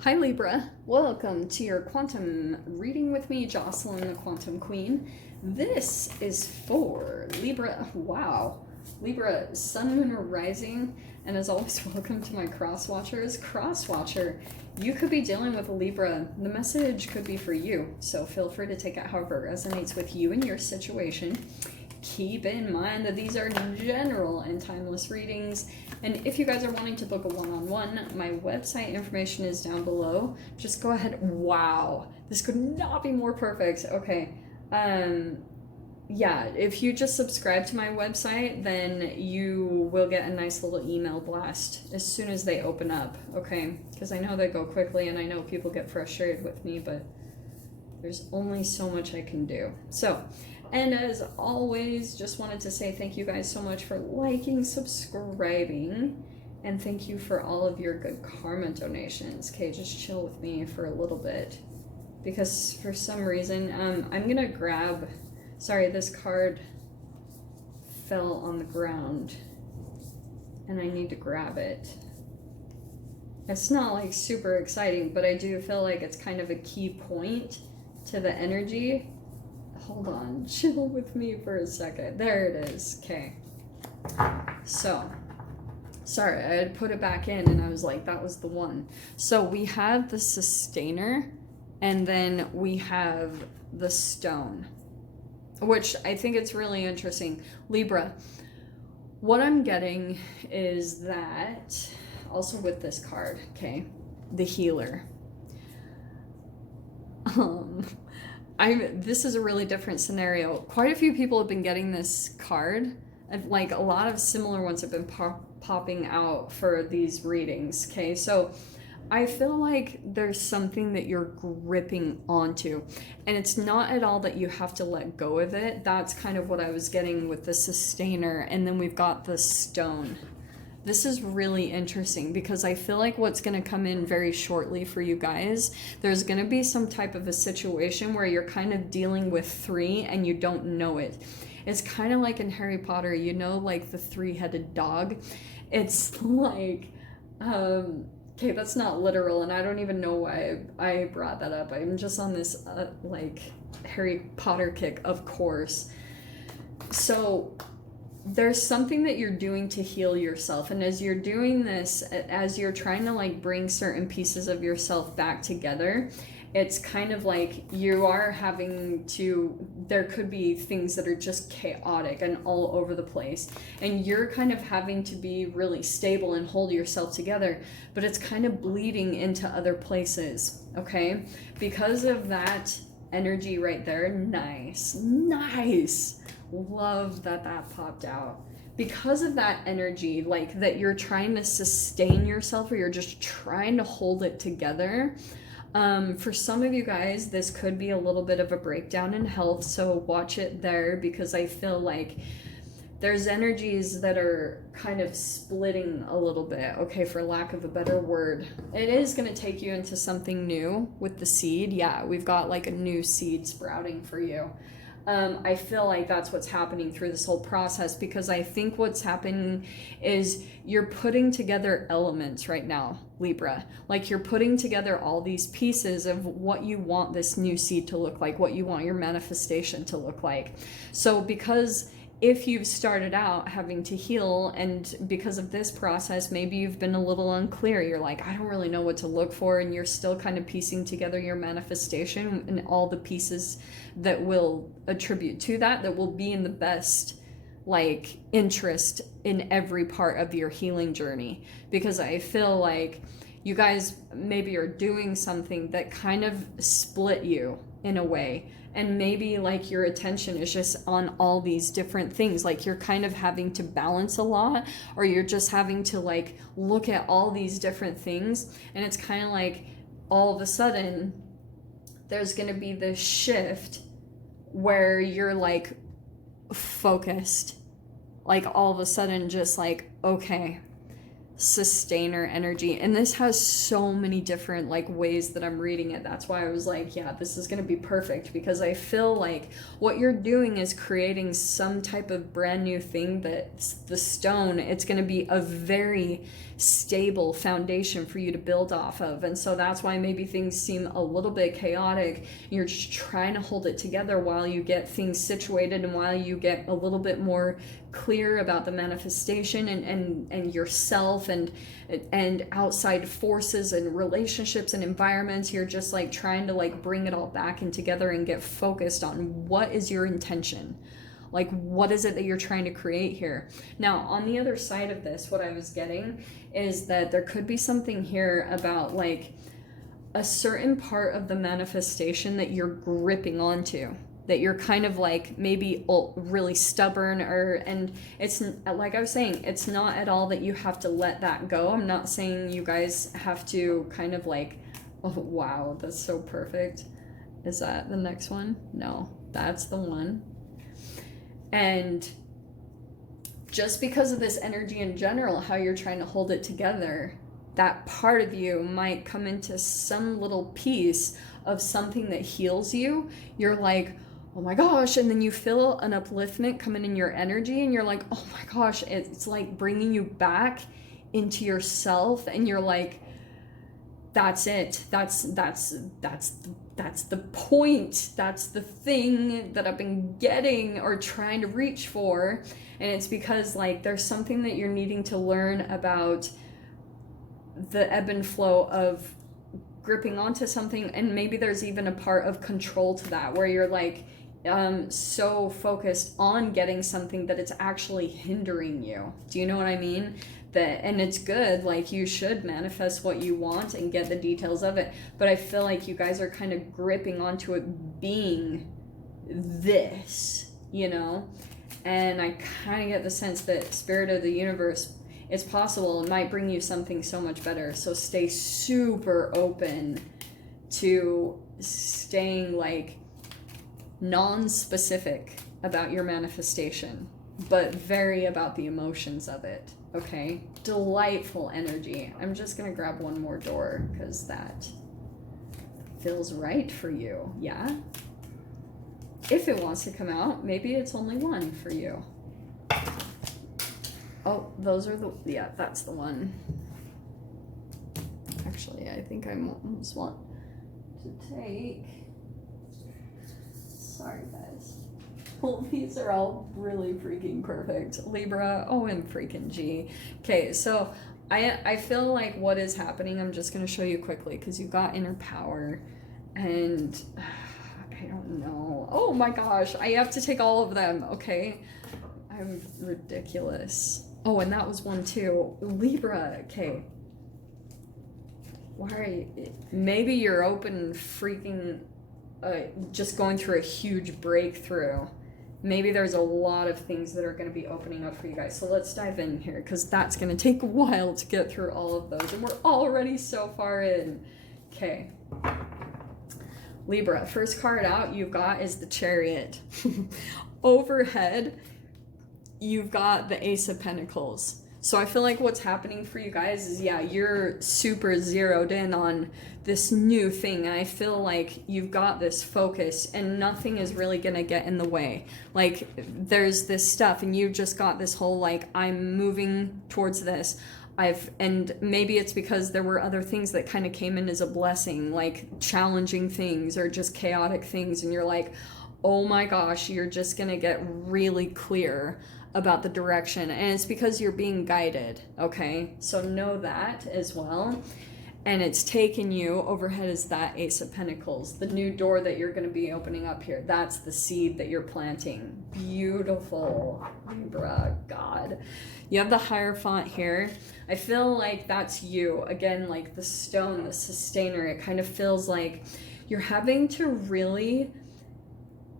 Hi Libra, welcome to your quantum reading with me, Jocelyn, the Quantum Queen. This is for Libra. Wow. Libra, Sun, Moon, or Rising. And as always, welcome to my Cross Watchers. Cross Watcher, you could be dealing with a Libra. The message could be for you, so feel free to take it however resonates with you and your situation. Keep in mind that these are general and timeless readings, and if you guys are wanting to book a one-on-one, my website information is down below. Just go ahead. Wow, this could not be more perfect. Okay, yeah, if you just subscribe to my website, then you will get a nice little email blast as soon as they open up, okay? Because I know they go quickly, and I know people get frustrated with me, but there's only so much I can do. So, and as always, just wanted to say thank you guys so much for liking, subscribing, and thank you for all of your good karma donations. Okay, just chill with me for a little bit, because for some reason, I'm gonna grab, sorry, this card fell on the ground, and I need to grab it. It's not like super exciting, but I do feel like it's kind of a key point to the energy. Hold on, chill with me for a second. There it is. Okay. So, sorry, I had put it back in and I was like, that was the one. So we have the sustainer and then we have the stone, which I think it's really interesting. Libra, what I'm getting is that, also with this card, okay, the healer. This is a really different scenario. Quite a few people have been getting this card. Like a lot of similar ones have been popping out for these readings. Okay, so I feel like there's something that you're gripping onto, and it's not at all that you have to let go of it. That's kind of what I was getting with the sustainer, and then we've got the stone. This is really interesting because I feel like what's going to come in very shortly for you guys, there's going to be some type of a situation where you're kind of dealing with three and you don't know it. It's kind of like in Harry Potter, you know, like the three-headed dog. It's like, okay, that's not literal, and I don't even know why I brought that up. I'm just on this, like, Harry Potter kick, of course. So there's something that you're doing to heal yourself, and as you're doing this, as you're trying to like bring certain pieces of yourself back together, it's kind of like you are having to, there could be things that are just chaotic and all over the place, and you're kind of having to be really stable and hold yourself together, but it's kind of bleeding into other places, okay? Because of that energy right there. Nice. Love that popped out. Because of that energy, like that you're trying to sustain yourself or you're just trying to hold it together. For some of you guys, this could be a little bit of a breakdown in health, so watch it there, because I feel like there's energies that are kind of splitting a little bit, okay, for lack of a better word. It is going to take you into something new with the seed. Yeah, we've got like a new seed sprouting for you. I feel like that's what's happening through this whole process, because I think what's happening is you're putting together elements right now, Libra. Like you're putting together all these pieces of what you want this new seed to look like, what you want your manifestation to look like. So because if you've started out having to heal, and because of this process, maybe you've been a little unclear, you're like, I don't really know what to look for, and you're still kind of piecing together your manifestation and all the pieces that will attribute to that will be in the best like interest in every part of your healing journey. Because I feel like you guys maybe are doing something that kind of split you in a way, and maybe like your attention is just on all these different things, like you're kind of having to balance a lot, or you're just having to like look at all these different things, and it's kind of like all of a sudden there's going to be this shift where you're like focused, like all of a sudden just like, okay, sustainer energy, and this has so many different like ways that I'm reading it. That's why I was like, yeah, this is going to be perfect, because I feel like what you're doing is creating some type of brand new thing. That's the stone. It's going to be a very stable foundation for you to build off of, and so that's why maybe things seem a little bit chaotic. You're just trying to hold it together while you get things situated, and while you get a little bit more clear about the manifestation and yourself and outside forces and relationships and environments. You're just like trying to like bring it all back in together and get focused on what is your intention. Like, what is it that you're trying to create here? Now, on the other side of this, what I was getting is that there could be something here about like a certain part of the manifestation that you're gripping onto, that you're kind of like maybe really stubborn, and it's like I was saying, it's not at all that you have to let that go. I'm not saying you guys have to kind of like, oh wow, that's so perfect. Is that the next one? No, that's the one. And just because of this energy in general, how you're trying to hold it together, that part of you might come into some little piece of something that heals you. You're like, oh my gosh, and then you feel an upliftment coming in your energy, and you're like, oh my gosh, it's like bringing you back into yourself, and you're like, that's it, that's the point, that's the thing that I've been getting or trying to reach for. And it's because like there's something that you're needing to learn about the ebb and flow of gripping onto something, and maybe there's even a part of control to that, where you're like so focused on getting something that it's actually hindering you. Do you know what I mean? And it's good, like you should manifest what you want and get the details of it, but I feel like you guys are kind of gripping onto it being this, you know. And I kind of get the sense that spirit of the universe, it's possible it might bring you something so much better. So stay super open to staying like non-specific about your manifestation, but very about the emotions of it. Okay, delightful energy. I'm just gonna grab one more door because that feels right for you. Yeah, if it wants to come out, maybe it's only one for you. Oh, those are yeah, that's the one. Actually, I think I almost want to take, sorry guys. Well, these are all really freaking perfect. Libra, OM freaking G. Okay, so I feel like what is happening, I'm just going to show you quickly, because you got inner power, and I don't know. Oh my gosh, I have to take all of them, okay? I'm ridiculous. Oh, and that was one too. Libra, okay. Why are you, maybe you're open freaking, just going through a huge breakthrough. Maybe there's a lot of things that are going to be opening up for you guys. So let's dive in here, because that's going to take a while to get through all of those. And we're already so far in. Okay. Libra, first card out you've got is the Chariot. Overhead, you've got the Ace of Pentacles. So I feel like what's happening for you guys is, yeah, you're super zeroed in on this new thing. And I feel like you've got this focus and nothing is really going to get in the way. Like there's this stuff and you've just got this whole, like, I'm moving towards this. And maybe it's because there were other things that kind of came in as a blessing, like challenging things or just chaotic things. And you're like, oh my gosh, you're just going to get really clear about the direction, and it's because you're being guided. Okay, so know that as well. And it's taken you overhead is that Ace of Pentacles, the new door that you're going to be opening up here. That's the seed that you're planting. Beautiful, Libra. God, you have the Hierophant here. I feel like that's you again, like the stone, the sustainer. It kind of feels like you're having to really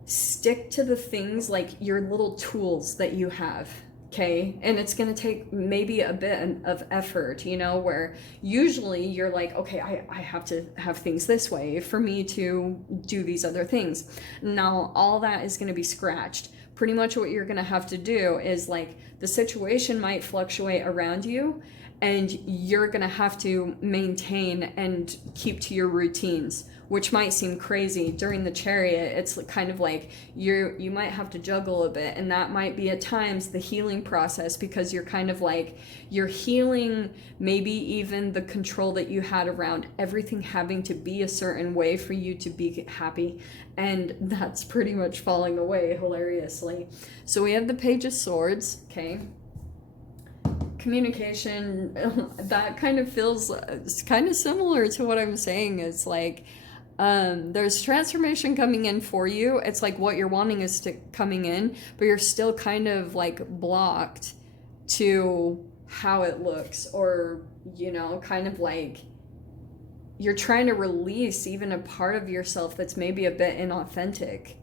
stick to the things, like your little tools that you have, okay? And it's going to take maybe a bit of effort, you know, where usually you're like, okay, I have to have things this way for me to do these other things. Now, all that is going to be scratched. Pretty much what you're going to have to do is, like, the situation might fluctuate around you, and you're gonna have to maintain and keep to your routines, which might seem crazy. During the Chariot, it's kind of like you might have to juggle a bit, and that might be at times the healing process, because you're kind of like, you're healing maybe even the control that you had around everything having to be a certain way for you to be happy, and that's pretty much falling away hilariously. So we have the Page of Swords, okay? Communication, that kind of feels kind of similar to what I'm saying. It's like, there's transformation coming in for you. It's like what you're wanting is to coming in, but you're still kind of like blocked to how it looks, or, you know, kind of like you're trying to release even a part of yourself that's maybe a bit inauthentic,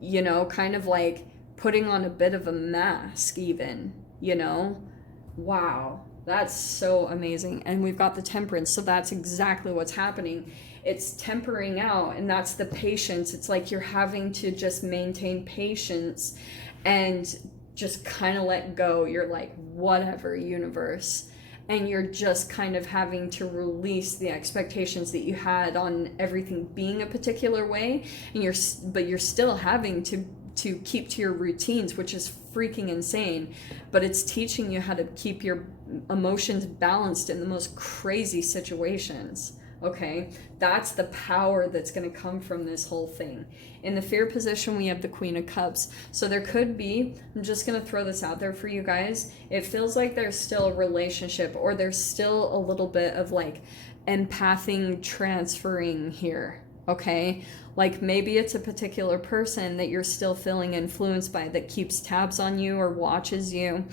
you know, kind of like putting on a bit of a mask even, you know. Wow, that's so amazing. And we've got the Temperance, so that's exactly what's happening. It's tempering out, and that's the patience. It's like you're having to just maintain patience and just kind of let go. You're like, whatever, universe. And you're just kind of having to release the expectations that you had on everything being a particular way, and you're still having to keep to your routines, which is freaking insane. But it's teaching you how to keep your emotions balanced in the most crazy situations. Okay, that's the power that's going to come from this whole thing. In the Fear position, we have the Queen of Cups. So there could be, I'm just going to throw this out there for you guys, it feels like there's still a relationship, or there's still a little bit of like empathing transferring here. Okay, like maybe it's a particular person that you're still feeling influenced by, that keeps tabs on you or watches you.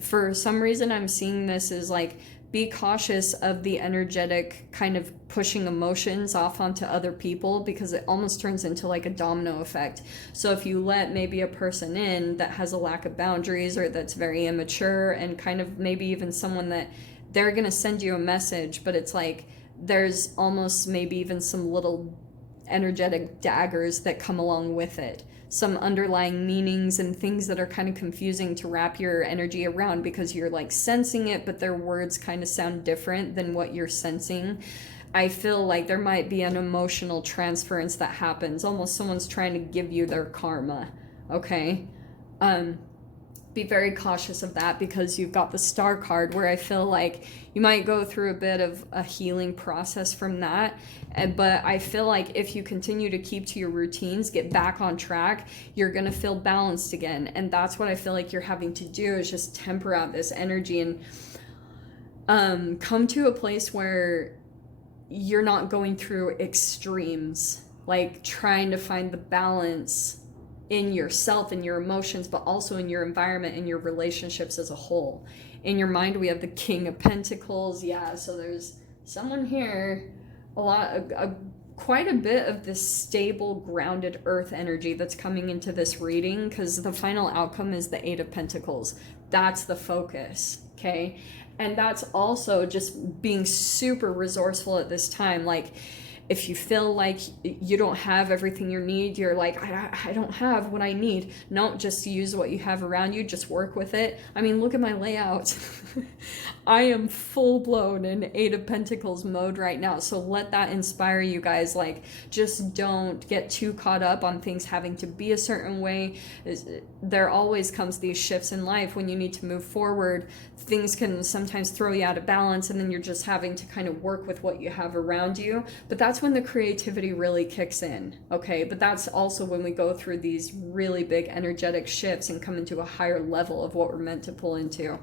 For some reason, I'm seeing this as like, be cautious of the energetic kind of pushing emotions off onto other people, because it almost turns into like a domino effect. So if you let maybe a person in that has a lack of boundaries, or that's very immature, and kind of maybe even someone that they're going to send you a message, but it's like there's almost maybe even some little energetic daggers that come along with it, some underlying meanings and things that are kind of confusing to wrap your energy around, because you're like sensing it, but their words kind of sound different than what you're sensing. I feel like there might be an emotional transference that happens, almost someone's trying to give you their karma. Okay, be very cautious of that, because you've got the Star card, where I feel like you might go through a bit of a healing process from that. But I feel like if you continue to keep to your routines, get back on track, you're going to feel balanced again. And that's what I feel like you're having to do, is just temper out this energy and come to a place where you're not going through extremes, like trying to find the balance in yourself and your emotions, but also in your environment and your relationships as a whole. In your mind, we have the King of Pentacles. Yeah, so there's someone here, quite a bit of this stable, grounded earth energy that's coming into this reading, because the final outcome is the Eight of Pentacles. That's the focus, okay? And that's also just being super resourceful at this time. Like, if you feel like you don't have everything you need, you're like, I don't have what I need. No, just use what you have around you. Just work with it. I mean, look at my layout. I am full blown in Eight of Pentacles mode right now. So let that inspire you guys. Like, just don't get too caught up on things having to be a certain way. There always comes these shifts in life when you need to move forward. Things can sometimes throw you out of balance, and then you're just having to kind of work with what you have around you. But that's when the creativity really kicks in, okay? But that's also when we go through these really big energetic shifts and come into a higher level of what we're meant to pull into.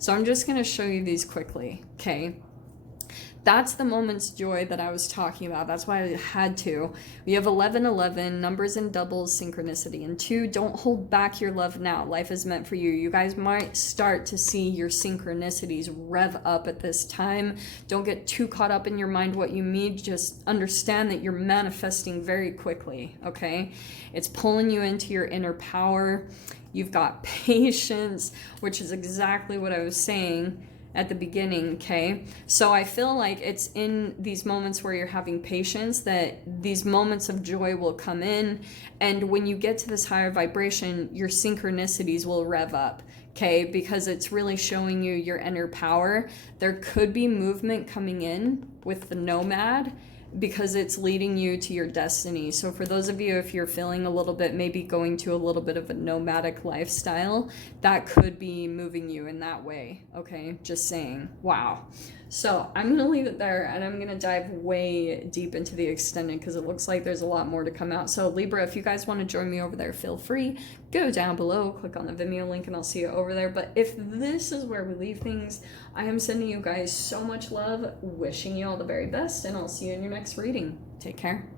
So I'm just going to show you these quickly, okay? That's the moment's joy that I was talking about. That's why I had to. We have 1111, numbers and doubles, synchronicity. And 2, don't hold back your love now. Life is meant for you. You guys might start to see your synchronicities rev up at this time. Don't get too caught up in your mind what you need. Just understand that you're manifesting very quickly, okay? It's pulling you into your inner power. You've got patience, which is exactly what I was saying. at the beginning, okay? So I feel like it's in these moments where you're having patience that these moments of joy will come in, and when you get to this higher vibration, your synchronicities will rev up, okay? Because it's really showing you your inner power. There could be movement coming in with the nomad, because it's leading you to your destiny. So for those of you, if you're feeling a little bit, maybe going to a little bit of a nomadic lifestyle, that could be moving you in that way, okay? Just saying. Wow. So I'm going to leave it there, and I'm going to dive way deep into the extended because it looks like there's a lot more to come out. So Libra, if you guys want to join me over there, feel free. Go down below, click on the Vimeo link, and I'll see you over there. But if this is where we leave things, I am sending you guys so much love, wishing you all the very best, and I'll see you in your next reading. Take care.